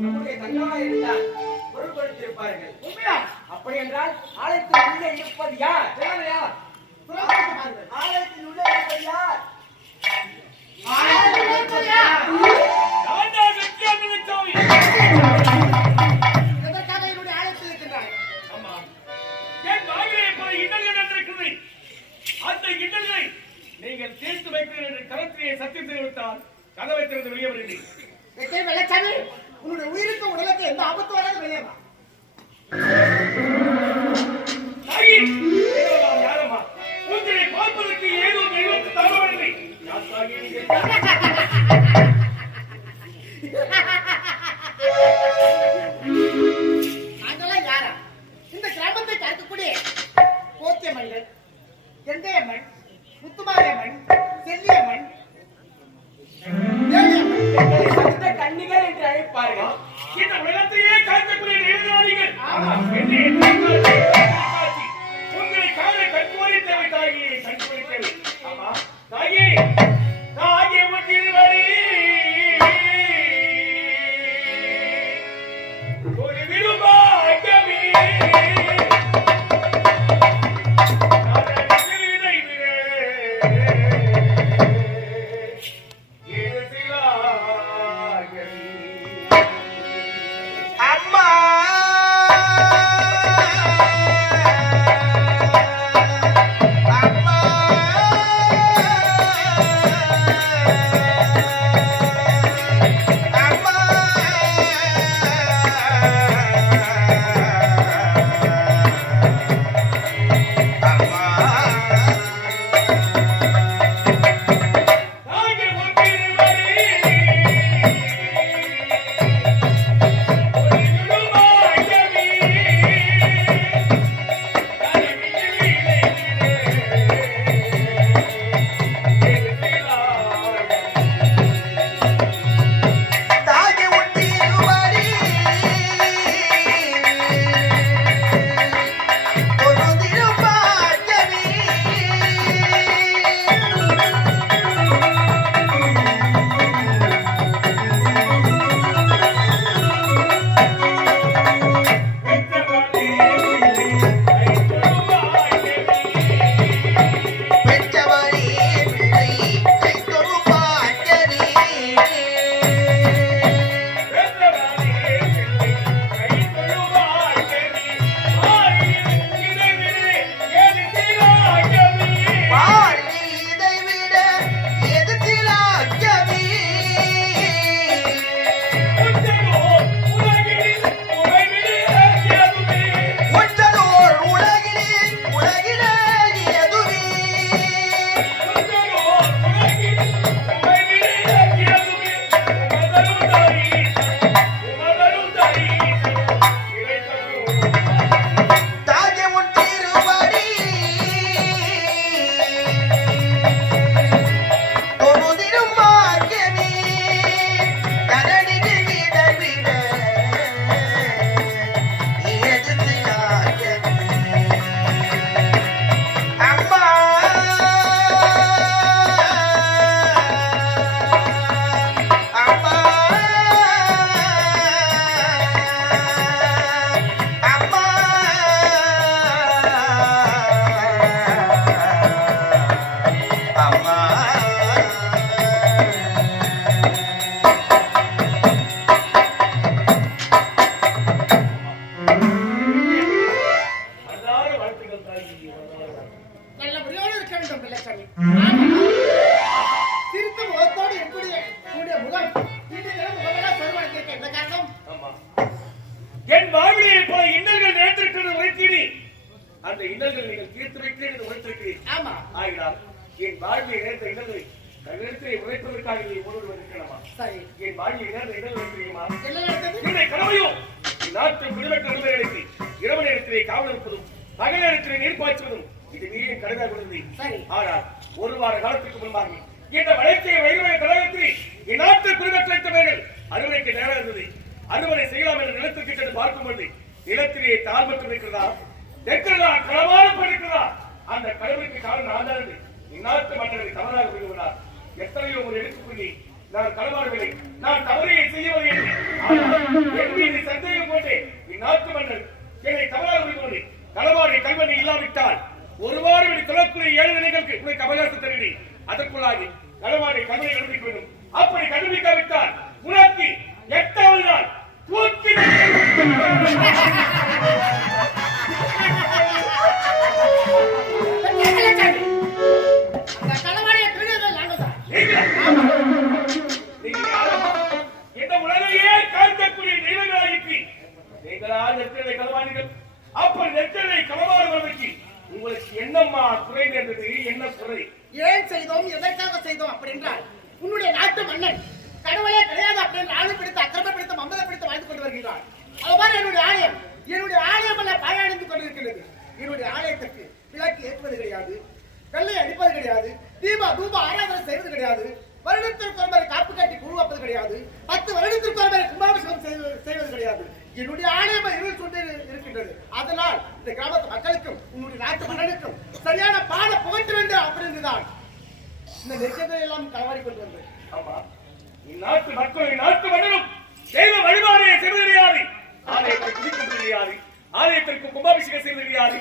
நம்முடைய தங்கமாக இருந்தால் பொருட்படுத்தியிருப்பார்கள். அப்படி என்றால் ஆலயத்தில் உள்ளே இருப்பது யார்? ஆலயத்தில் உள்ளே இருப்பது யார்? எதற்காக என்னுடைய ஆலயத்தில் இருக்கின்றாய்? அந்த இன்னல்களை நீங்கள் தீர்த்து வைக்கிறீர்கள் என்று கரத்திலே சத்தியம் தெரிவித்தால் கதவை திறந்து வெளியே வருகிறீர்கள். வெள்ளச்சாமி, உன்னுடைய உயிருக்கு உடலுக்கு எந்த ஆபத்து வராது வெளியே வா. யாரம்மா உங்களை பார்ப்பதற்கு ஏதோ தெய்வத்து தரவில்லை. நாங்கெல்லாம் யாரா? இந்த கிராமத்தை காக்கக்கூடிய கோத்தியம்மன், கெண்டையம்மன், முத்துமாரியம்மன், செல்லியம்மன், கன்னிகள் என்று அழைப்பார்கள். இந்த உலகத்தையே காக்கக்கூடிய தேவதானிகள் உங்களை காண கண்கோரி தேவை. தாகியை கண்கோரி தேவை. ஆமா தாகி தாகி திருவடி ஒரு விரும்பாகவே அம்மா என் வாழ்விலே பல இன்னல்கள் நேர்ந்திருக்கிறது உரைத்தீனி. அந்த இன்னல்கள் நீங்கள் தீர்த்து வைக்கிறேன் என்று உரைத்திருக்கிறேன். ஆமா. ஆகினால் என் வாழ்விலே நேர்ந்த இன்னல்களை தன்னிடத்தை உரைப்பதற்காக நீ முன்னோடு வந்திருக்கலாமா? சரி. என் வாழ்வில் நேர்ந்த இன்னல்கள் தெரியுமா? என்ன நடந்தது? என்னுடைய கடமையும் நாட்டு குடிமக்கள் விடுதலைக்கு இரவு நேரத்திலே காவல் இருப்பதும் பகல் நேரத்திலே நீர் பாய்ச்சுவதும் இது மீறிய கடமையாக உள்ளது. சரி. ஆனால் ஒரு வார காலத்துக்கு முன்பாக இந்த வளர்ச்சியை வைரவ கழகத்தில் என் நாட்டு குடிமக்கள் அறுவடைக்கு நேரம் இருந்தது. அறுவடை செய்யலாம் என்ற நிலத்திற்கு சென்று பார்க்கும்போது நிலத்திலே தாழ்மற்று இருக்கிறதா இருக்கிறதா களமாறு இருக்கிறதா அந்த கடவுளுக்கு காரணம் நான் தான். இந்நாட்டு மன்னரை தவறாக விடுகிறார். எத்தனையோ ஒரு எடுத்துக்கொள்ளி நான் களமாடவில்லை, நான் தவறையை செய்யவில்லை என்று சந்தேகம் போட்டு இந்நாட்டு மன்னர் என்னை தவறாக விடுவது களமாடி கல்வனை இல்லாவிட்டால் ஒரு வாரம் தொழிற்குறை 7 தினங்களுக்கு உனக்கு அவகாசம் தருகிறேன். அதற்குள்ளாகி களமாடி கல்வனை கண்டுபிடிக்க வேண்டும். அப்படி கண்டுபிடிக்காவிட்டால் உனக்கு 8வது நாள் தூக்கி இந்த உலகையே காக்கக்கூடிய தெய்வங்களாகி நீங்களால் நெற்றலை களவாடிகள். அப்படி நெற்றலை களவாடுவதற்கு உங்களுக்கு என்னம்மா குறை நேர்ந்தது? என்ன குறை? ஏன் செய்தோம், எதற்காக செய்தோம் அப்படி என்றால் உன்னுடைய நாட்டு மன்னன் கடவுளே கிடையாது அப்படின்னு ஆளு பிடித்து அக்கிரம பிடித்து மம்மதை பிடித்து வாழ்ந்து கொண்டு வருகிறார். அதுமாதிரி என்னுடைய ஆலயம் எல்லாம் பாழடைந்து கொண்டிருக்கிறது. என்னுடைய ஆலயத்திற்கு விளக்கு ஏற்றுவது கிடையாது, வெள்ளை அடிப்பது கிடையாது, தூப ஆராதனை செய்வது கிடையாது, வருடத்திற்கு ஒரு மாதிரி காப்பு கட்டி குழுவாப்பது கிடையாது, 10 வருடத்திற்கு ஒரு மாதிரி கும்பாபிஷேகம் செய்வது கிடையாது. என்னுடைய ஆலயம் இருள் கொண்டு இருக்கின்றது. அதனால் இந்த கிராமத்து மக்களுக்கும் உன்னுடைய நாட்டு மன்னனுக்கும் சரியான பாட புகட்ட வேண்டும் அப்படின்றுதான் இந்த நெச்சத்தை எல்லாம் களவாடி கொண்டு வந்தது. ஆமா, இந்நாட்டு மக்களை நாட்டு மன்னனும் தெய்வ வழிபாடையை செய்வது கிடையாது, ஆலயத்தை குடிக்கொண்டு கிடையாது, ஆலயத்திற்கு கும்பாபிஷேகம் செய்வது கிடையாது,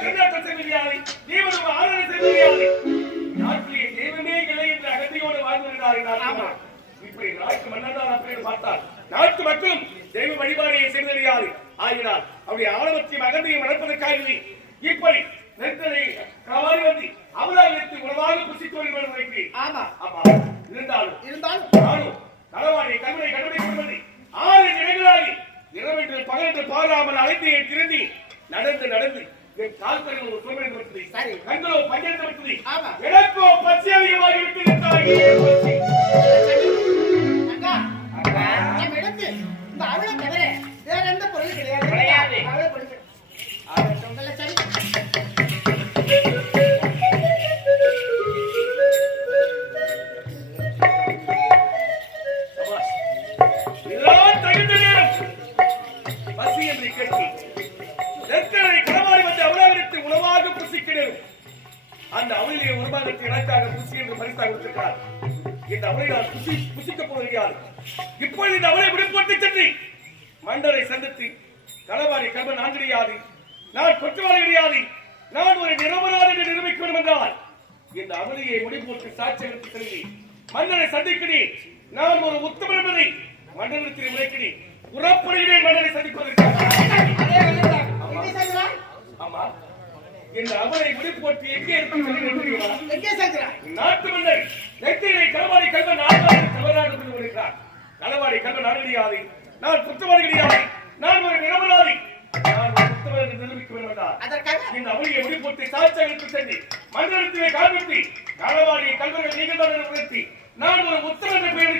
திருநாட்டம் செய்வது கிடையாது, தீபம் ஆராதனை செய்வது கிடையாது. நாட்டிலே தெய்வமே இல்லை என்ற அகதியோடு வாழ்ந்து வருகிறார்கள். இப்படி நாட்டு மன்னர் அப்படின்னு பார்த்தால் நாட்டு மக்களும் தெய்வ வழிபாடையை செய்வது கிடையாது. ஆகினால் அவருடைய ஆணவத்தையும் அகந்தையும் நடப்பதற்காக இப்படி நெருக்கலை களவாடி வந்து அவதாரத்தை உணவாக புசித்து வருகிறேன் நினைக்கிறேன். ஆமா ஆமா. இருந்தாலும் நானும் களவாடியை கல்வனை கண்டுபிடிப்பது 6 தினங்களாகி இரவென்று பகலென்று பாராமல் அழைத்து திருந்தி நடந்து என் கால்களில் ஒரு சோழன் விட்டது. சரி. கண்களோ பஞ்சத்தை விட்டது. ஆமா. எனக்கோ பச்சை அதிகமாகி விட்டது. நம்ம இடத்து இந்த அவளை தவிர வேற எந்த பொருள் கிடையாது. அவளை பொருள் சரி. இதெல்லாம் தகுந்த நேரம் பசி என்று கேட்டு நெற்களை களவாடி வந்து அவளாவிற்கு உணவாக புசிக்கிறேன். அந்த அவளிலே ஒரு பாகத்தை எனக்காக புசி என்று பரிசாக கொடுத்திருக்கிறார். இந்த அவளை நான் புசிக்க போகிறார். இப்பொழுது இந்த அவளை விடுபட்டு சென்று மன்னரை சந்தித்து களவாடி கல்வன் நான் கிடையாது, நான் குற்றவாளி கிடையாது, நான் ஒரு நிரபராதி என்று நிரூபிக்க வேண்டும் என்றால் இந்த அவளியை முடிப்போட்டு சாட்சியங்களுக்கு செல்வி மன்னரை சந்திக்கிறேன். நான் ஒரு உத்தமன் என்பதை மன்னரிடத்தில் உரைக்கிறேன். புறப்படுகிறேன் மன்னரை சந்திப்பதற்காக. ஆமா, இந்த அவளை முடிப்போட்டு எங்கே நாட்டு மன்னர் நெற்றியை களவாடி கல்வன் தவறாக வருகிறார். களவாடி கல்வன் நான் கிடையாது, நான் குற்றவாளி கிடையாது, நான் ஒரு நிரபராதி, நான் ஒரு குற்றவாளி என்று நிரூபிக்க வேண்டும் என்றால் இந்த அவளியை முடிப்போட்டு சாட்சியங்களுக்கு சென்று மன்னரிடத்திலே காண்பித்து களவாடி கல்வர்கள் நீங்கள் தான் உணர்த்தி நான் ஒரு உத்தரவு பெயர்